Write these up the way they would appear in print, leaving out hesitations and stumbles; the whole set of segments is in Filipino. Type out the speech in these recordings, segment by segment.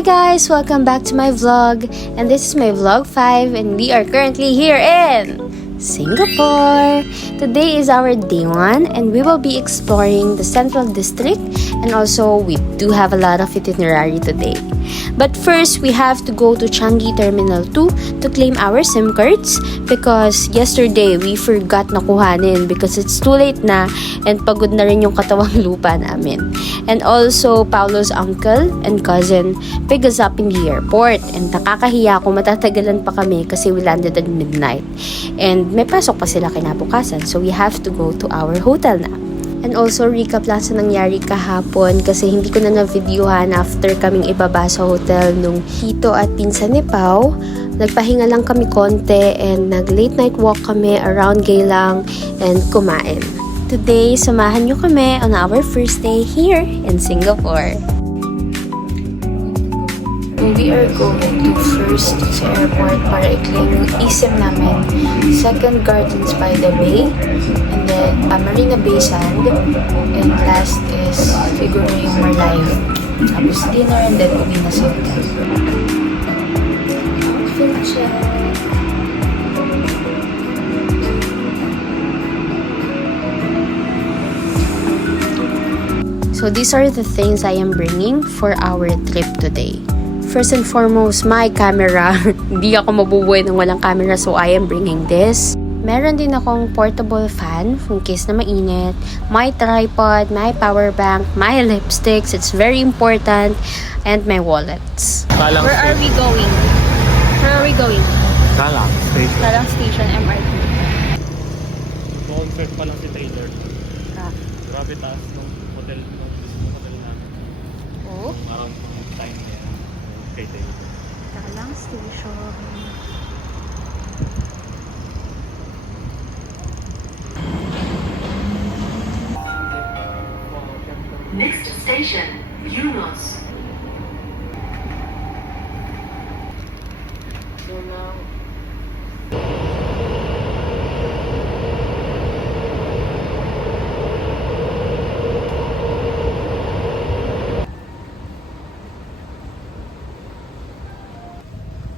Hi guys! Welcome back to my vlog, and this is my vlog 5 and we are currently here in Singapore. Today is our day 1 and we will be exploring the Central District, and also we do have a lot of itinerary today. But first, we have to go to Changi Terminal 2 to claim our SIM cards because yesterday we forgot na kuhanin because it's too late na and pagod na rin yung katawang lupa namin. And also, Paulo's uncle and cousin pick us up in the airport, and nakakahiya kung matatagalan pa kami kasi we landed at midnight. And may pasok pa sila kinabukasan, so we have to go to our hotel na. And also, recap lang sa nangyari kahapon kasi hindi ko na na-videohan after kaming ibaba sa hotel nung tito at pinsan ni Pao. Nagpahinga lang kami konti and nag-late night walk kami around Geylang and kumain. Today, samahan nyo kami on our first day here in Singapore. We are going to first sa airport para i-claim yung eSIM namin. Second, Gardens by the Bay. And then, Marina Bay Sand. And last is siguro yung Merlion. Tapos dinner and then uwi na sa hotel. Outfit check. So these are the things I am bringing for our trip today. First and foremost, my camera. Hindi ako mabubuhay ng walang camera, so I am bringing this. Meron din akong portable fan in case na mainit. My tripod, my power bank, my lipsticks, it's very important, and my wallets. Where are we going? Where are we going? Kalang Station. Kalang Station, MRT. Concert pa lang si Taylor. Ah. Grabe taas nung hotel namin. Oh? Around time niya. Kay Taylor. Kalang Station. Next station, Eunos. So now,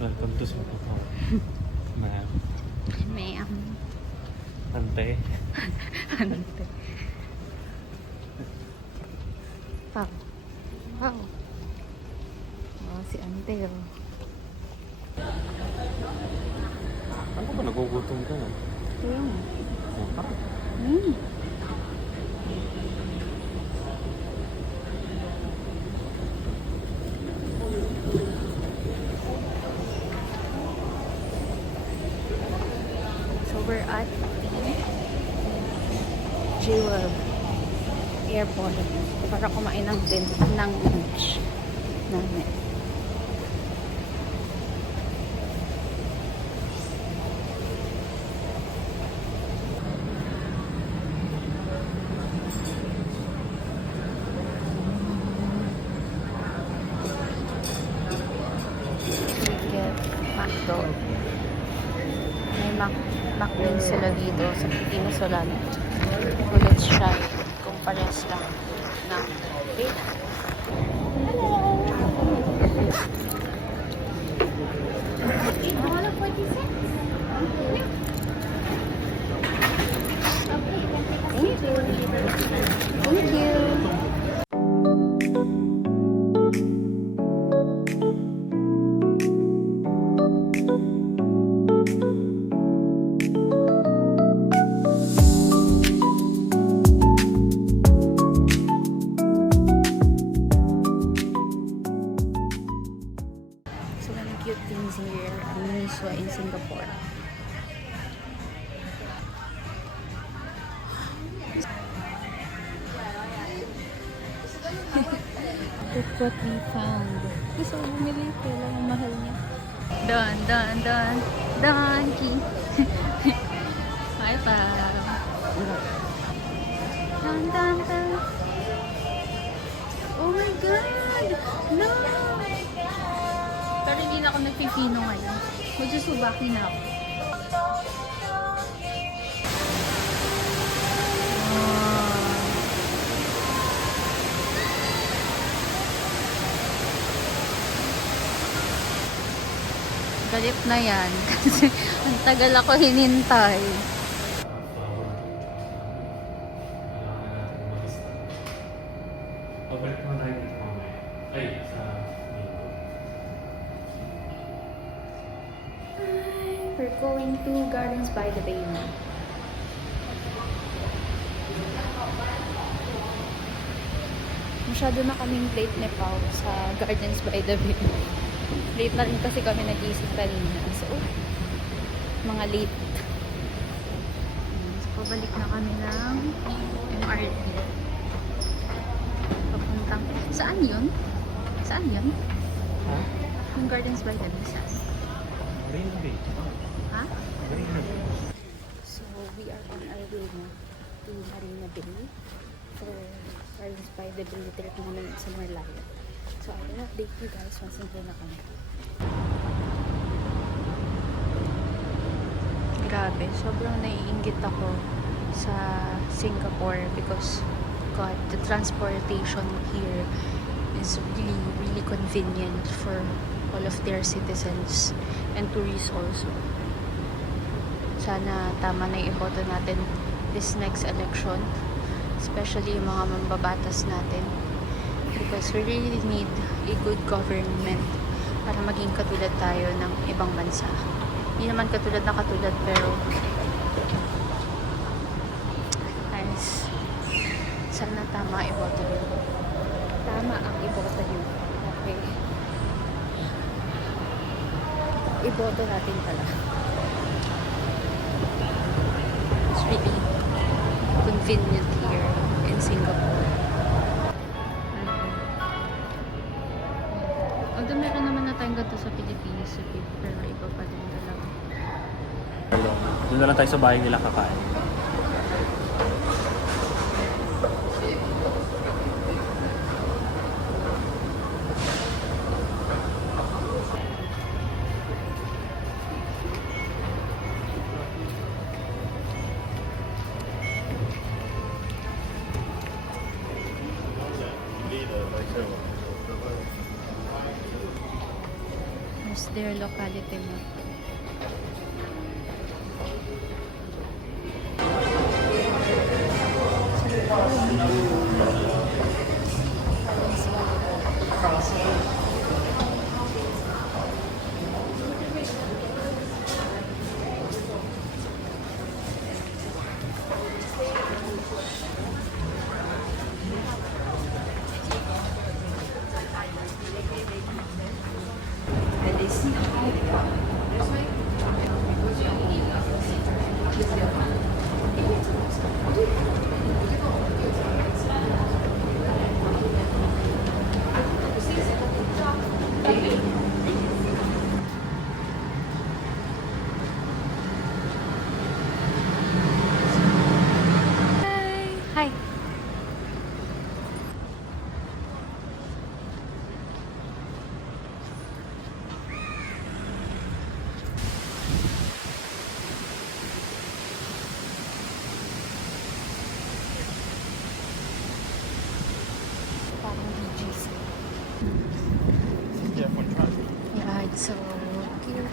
Welcome to Singapore. Ma'am. ma'am. Ante. Ante. Wow. Wow. Oh, si Ante, oh. Ano ba nagugutom ka na? So we're at Jewel Airport para kumain ng lunch namin. McDo. May Mac din sila dito sa Pinosolan. So let's try kung parehas lang ng data. Thank you. Thank you. Cute things here at Miswa in Singapore. Look what we found. Gusto ko bumili. Kailan ang mahal niya. Donkey. Hi pa. Don. Oh my God! No! Pero hindi na ako nagpipino ngayon. Magsusubaki na ako. Galit na yan. Kasi ang tagal ako hinintay. Pabalik naman tayo dito mamaya. Ay, sa Mingo. We're going to Gardens by the Bay now. Masyado na kaming late ni Pao sa Gardens by the Bay. Late na rin kasi kami nag-isip kanina. So, mga late. So, pabalik na kami ng MRT. Papuntang... Saan yun? Saan yun? Ha? Yung Gardens by the Bay, saan? Marina Bay. Ha? Marina Bay. So, we are on our way na to Marina Bay for Gardens by the Bay trip namin sa Merlion. So, I will update you guys once nandun na kami. Grabe, sobrang naiinggit ako sa Singapore because God, the transportation here is really, really convenient for all of their citizens and tourists also. Sana tama na iboto natin this next election, especially yung mga mambabatas natin, because we really need a good government para maging katulad tayo ng ibang bansa. Hindi naman katulad na katulad, pero guys, sana tama iboto yun. Tama ang iboto yun. Okay. Iboto natin pala. It's really convenient here in Singapore. Although meron naman na tayong ganito sa Pilipinas, pero iba pa din talaga. Doon na lang tayo sa bahay nila kakain. Here's their locality map. Hi. Parang BGC. Yeah, it's so cute.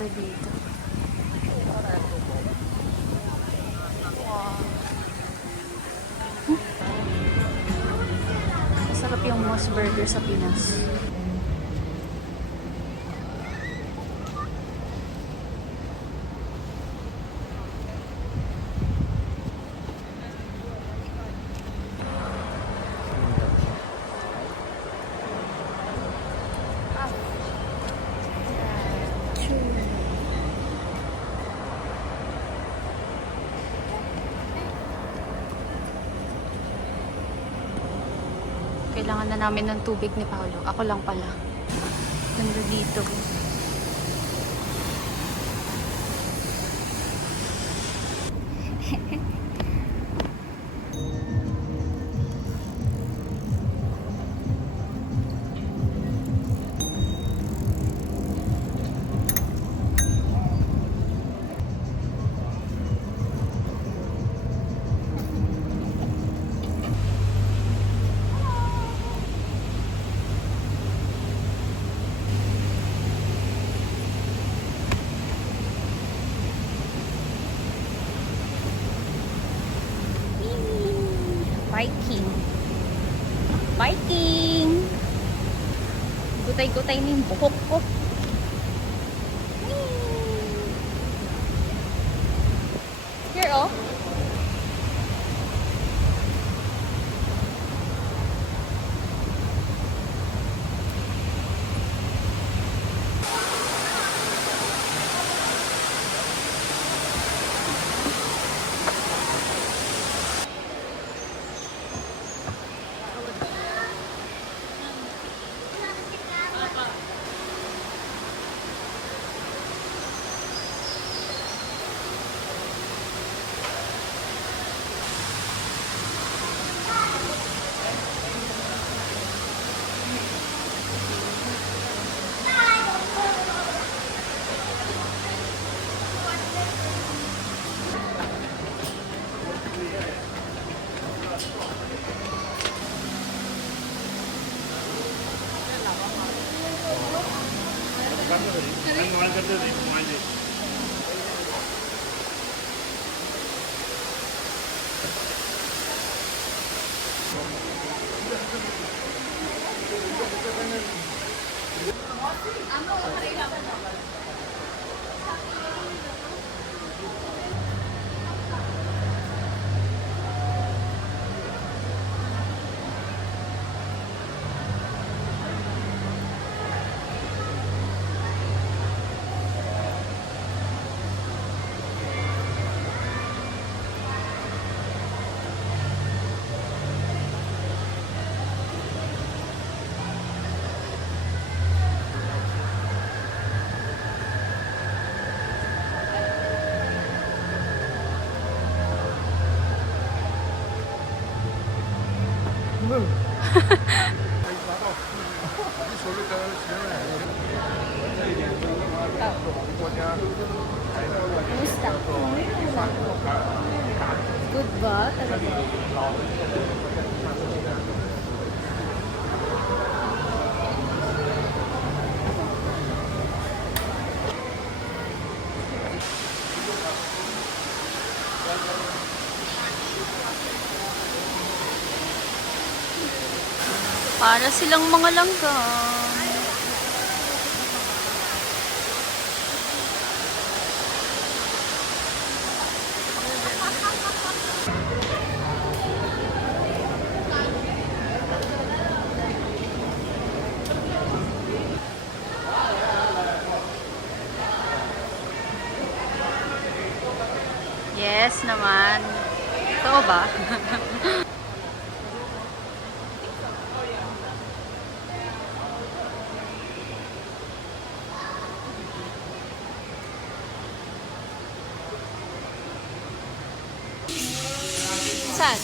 Dito. Wow. Masarap yung Moss Burger sa Pinas. Kailangan na namin ng tubig ni Paolo. Ako lang pala. Ganda dito. Biking. Biking! Gutay-gutay na yung buhok ko. Here, oh. Kumusta? Good ba? Talaga? Para silang mga langgam. Yes naman. Totoo ba? Saan?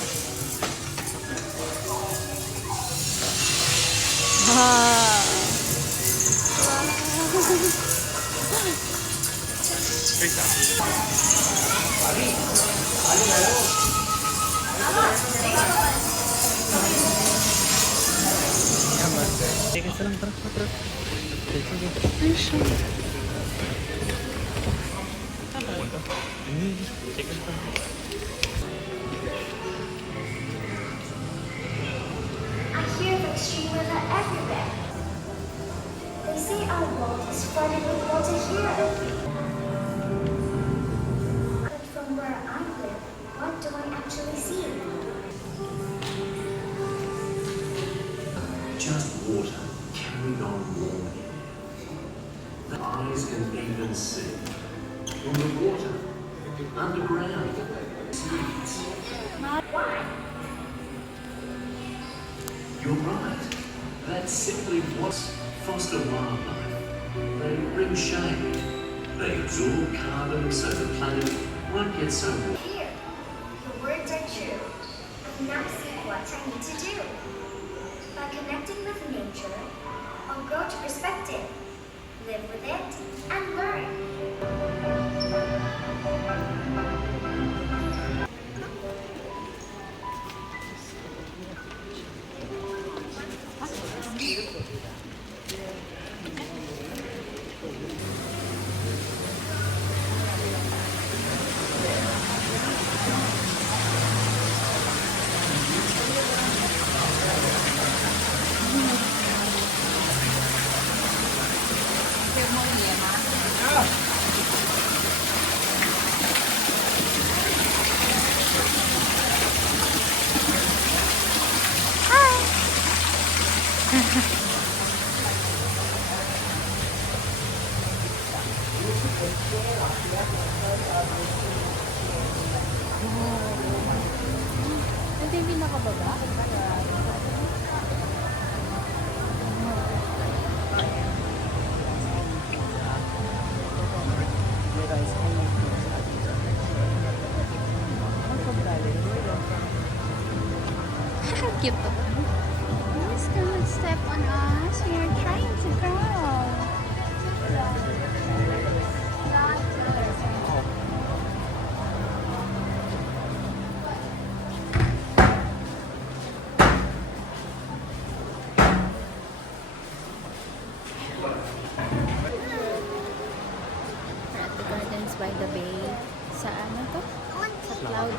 Sige, salang, tara, tara. Sige. Ano siya? Sige, tara. I hear of extreme weather everywhere. They say our world is flooded with water here. But from where I live, what do I actually see? Just water carried on warming. The eyes can even see. In the water, underground, seeds. Why? You're right. That's simply what's foster wildlife. They bring shade. They absorb carbon so the planet won't get so warm. Here, your words are true. I now see what I need to do. By connecting with nature, I'll grow to perspective, live with it, and learn. nakababa? Cute to. Please come and step on us. We are trying to crawl. We're at the Gardens by the Bay. Sa ano to? Sa Flower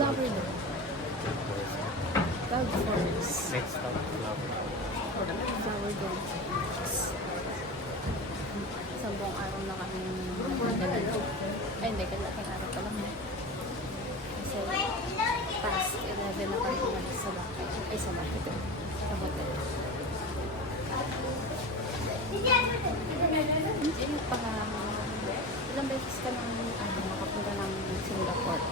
Dome. Cloud Forest. Let's stop flower. Flower Dome. Isang buong araw na kami nagdadala. Ay, hindi. Kalaking araw pa lang. Kasi past 11 na kami umalis sa bakit. Ay, sa bakit. Sa hotel. Hindi pa ilang beses ka nang nakapunta ng Singapore.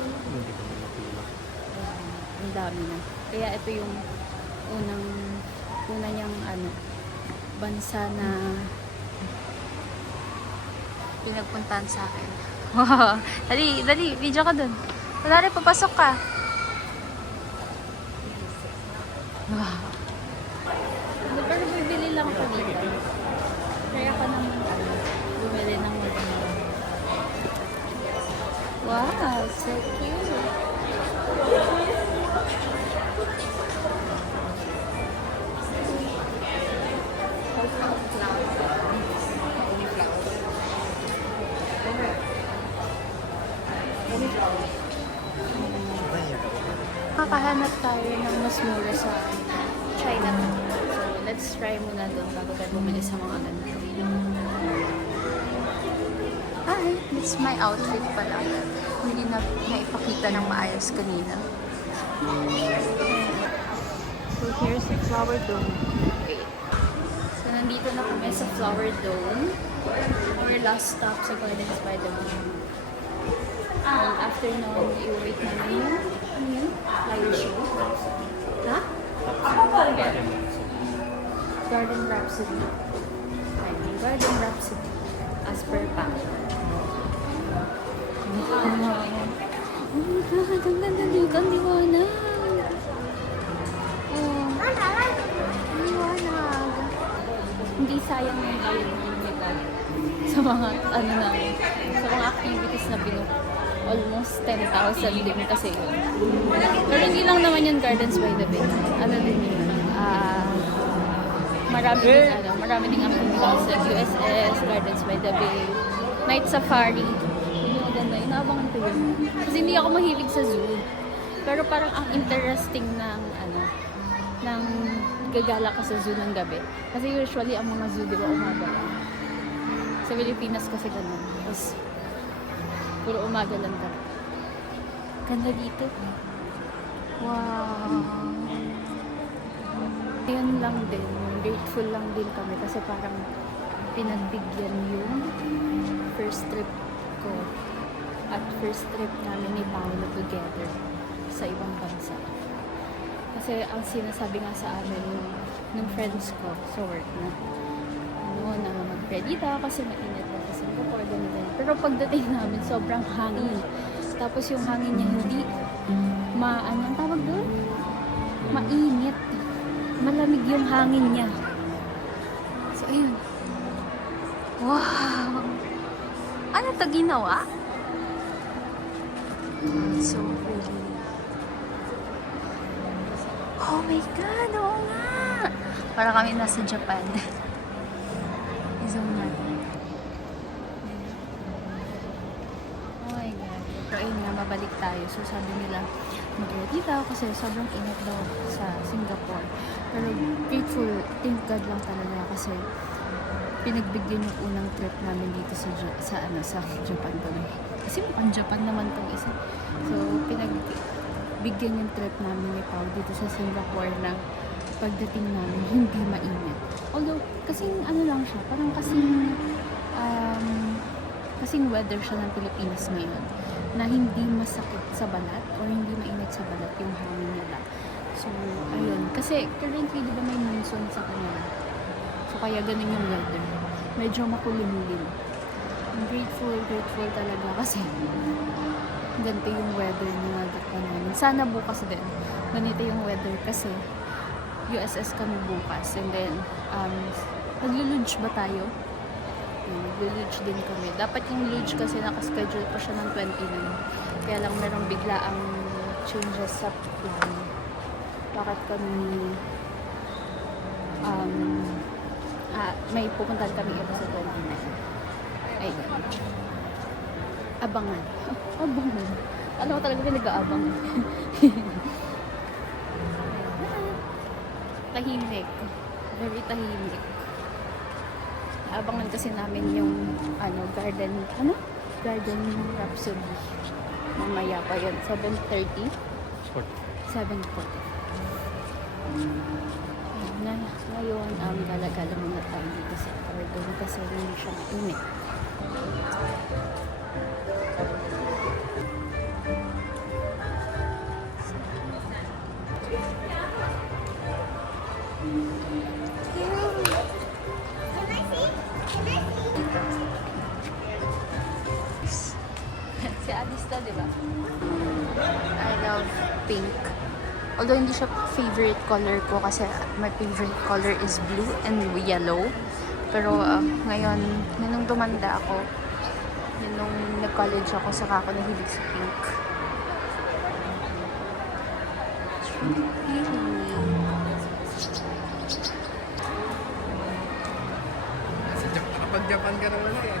Hindi ko napila. Ang dami na. Kaya ito yung una niyang bansa na pinagpuntahan sa akin. Wow! Dali, video ka dun. Wala rin, papasok ka. Wow! Pero bibili lang ako dito. Kaya ka naman bumili ng wow! So cute! Kakahanap tayo ng mas mura sa Chinatown. So, let's try muna doon bago tayo bumili sa mga ganito. Hi! This is my outfit pala. Hindi na naipakita ng maayos kanina. So, here's the Flower Dome. Okay. So, nandito na kami sa Flower Dome. Our last stop sa Gardens by the Bay. After nun, i-wait namin yung live show. Ha? Garden Rhapsody. Garden Rhapsody. As per pack. Oh my God, ang ganda dito. Ang liwanag. Oh, ang liwanag. Hindi sayang yung bayad ng nito sa mga sa mga activities na binuka. Almost 10,000 din kasi yun. Pero hindi lang naman yung Gardens by the Bay. Ano din yun? Marami ding activities like USS, Gardens by the Bay, Night Safari. Yung maganda, inaabangan ko yun. Kasi hindi ako mahilig sa zoo. Pero parang ang interesting ng ng gagala ka sa zoo ng gabi. Kasi usually ang mga zoo, di ba, umaga lang. Sa Pilipinas kasi ganun. Tapos, puro umaga lang ka. Ganda dito. Wow. Yan lang din. Grateful lang din kami kasi parang pinagbigyan yung first trip ko at first trip namin ni Paolo together sa ibang bansa. Kasi ang sinasabi nga sa amin ng friends ko sa work na mag-ready daw kasi mainit na sa Singapore, ganun. Pero pagdating namin, sobrang hangin. Tapos yung hangin niya hindi ang tawag doon? Mainit. Malamig yung hangin niya. So, ayun. Wow! Ano to ginawa? So pretty. Oh my God! Oo nga! Para kami nasa Japan. Zoom natin. Oh my God. Pero ayun nga, mabalik tayo. So sabi nila, mag-ready daw kasi sobrang init daw sa Singapore. Pero grateful, thank God lang talaga kasi pinagbigyan yung unang trip namin dito sa Japan kami. Kasi mukhang Japan naman tong isa. So, pinagbigyan yung trip namin ni Pao dito sa Singapore na pagdating namin hindi mainit. Although, kasing lang siya, parang kasing weather siya ng Pilipinas ngayon. na hindi masakit sa balat or hindi mainit sa balat yung hangin nila. So, ayun. Kasi currently, di ba may monsoon sa kanila? So, kaya ganun yung weather. Medyo makulimlim. I'm grateful talaga kasi ganito yung weather na namin. Sana bukas din. Ganito yung weather kasi USS kami bukas. And then, naglo-lunch ba tayo? Naglo-lunch din kami. Dapat yung lunch kasi nakaschedule pa siya ng 29. Kaya lang merong bigla ang changes sa plan. Bakit kami may pupuntahan kami iba sa 29. Ayun. Abangan. Abangan. Ano ko talaga pinag-aabangan? Tahimik. Very tahimik. Abangan kasi namin yung garden rhapsody. Mamaya pa yun. 7:30? 7:40. Ngayon, gala-gala muna tayo dito sa garden kasi hindi siya mainit. Si Alice to, di ba? I love pink. Although hindi siya favorite color ko kasi my favorite color is blue and yellow. Pero ngayon, nung tumanda ako, nung nag-college ako, saka ako nahilig sa pink. Kapag Japan ka naman siya.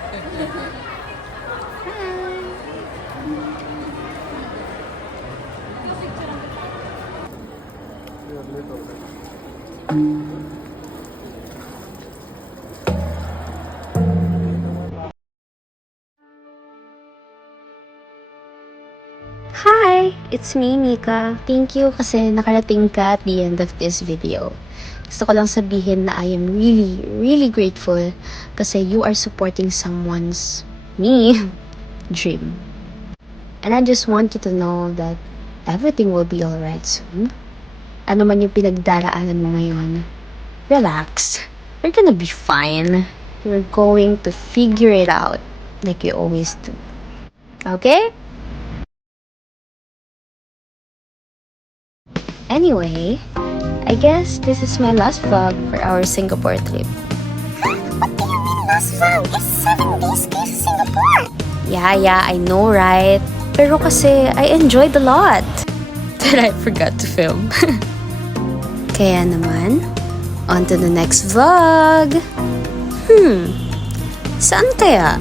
Hi! It's me, Mika. Thank you kasi nakarating ka at the end of this video. Gusto ko lang sabihin na I am really, really grateful kasi you are supporting someone's dream. And I just want you to know that everything will be alright soon. Ano man yung pinagdaraanan mo ngayon, relax. You're gonna be fine. You're going to figure it out like you always do. Okay? Anyway, I guess this is my last vlog for our Singapore trip. What do you mean last vlog? It's 7 days to Singapore. Yeah, I know, right? Pero kasi I enjoyed a lot that I forgot to film. Kaya naman, on to the next vlog. Saan kaya?